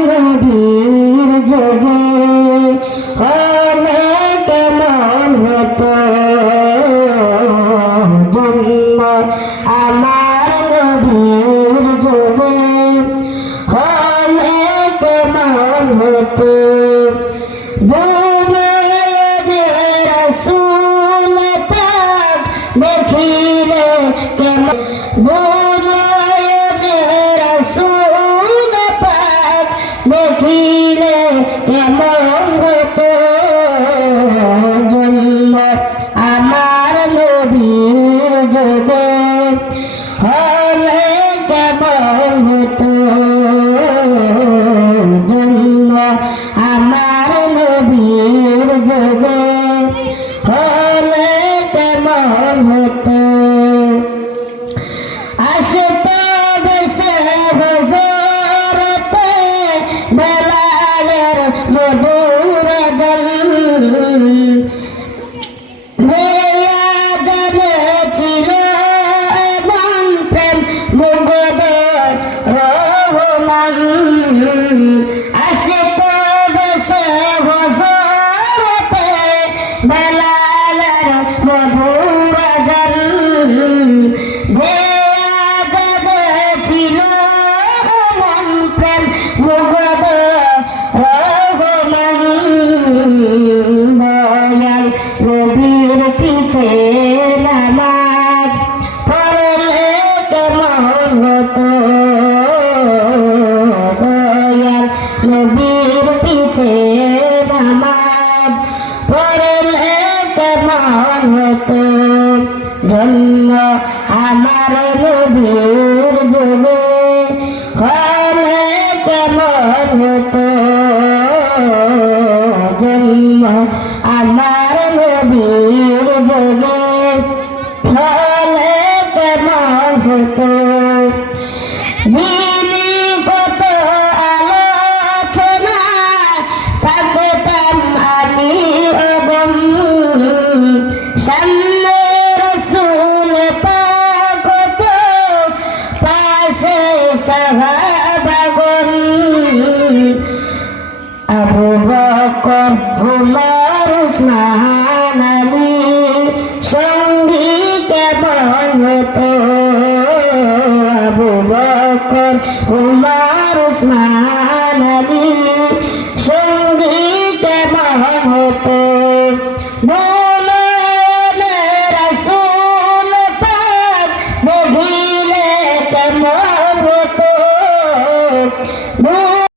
নবীর যুগে হলে কেমন হতো জন্ম আমার নবীর যুগে হলে কেমন হতো রাসূল পাক দেখিলে কেমন রাসূল পাক দেখিলে কেমন হতো জন্ম আমার নবীর যুগে হলে কেমন হতো জন্ম আমার নবীর যুগে হলে কেমন হতো আসতো বেশে হযরতে বেলালের মধুর আযান যে আযানে ছিল এবং প্রেম মুগ্ধ রহমান আসতো বেশে হযরতে বেলালের মধুর আযান যে আযানে ছিল এবং প্রেম মুগ্ধ রহমান দয়াল নবীর পিছে নামাজ পড়লে কেমন হতো দয়াল নবীর পিছে নামাজ পড়লে কেমন হতো জন্ম আমার নবীর যুগে হলে কেমন হতো জন্ম আমার নবীর যুগে হলে কেমন হতো দিনী কত আলোচনা থাকতাম আমি অগম সামনে রাসূল পাক হতো পাশে সাহাবাগণ আবু বকর উমর উসমান আলী সঙ্গী কেমন হতো আবু বকর উমর উসমান আলী সঙ্গী কেমন হতো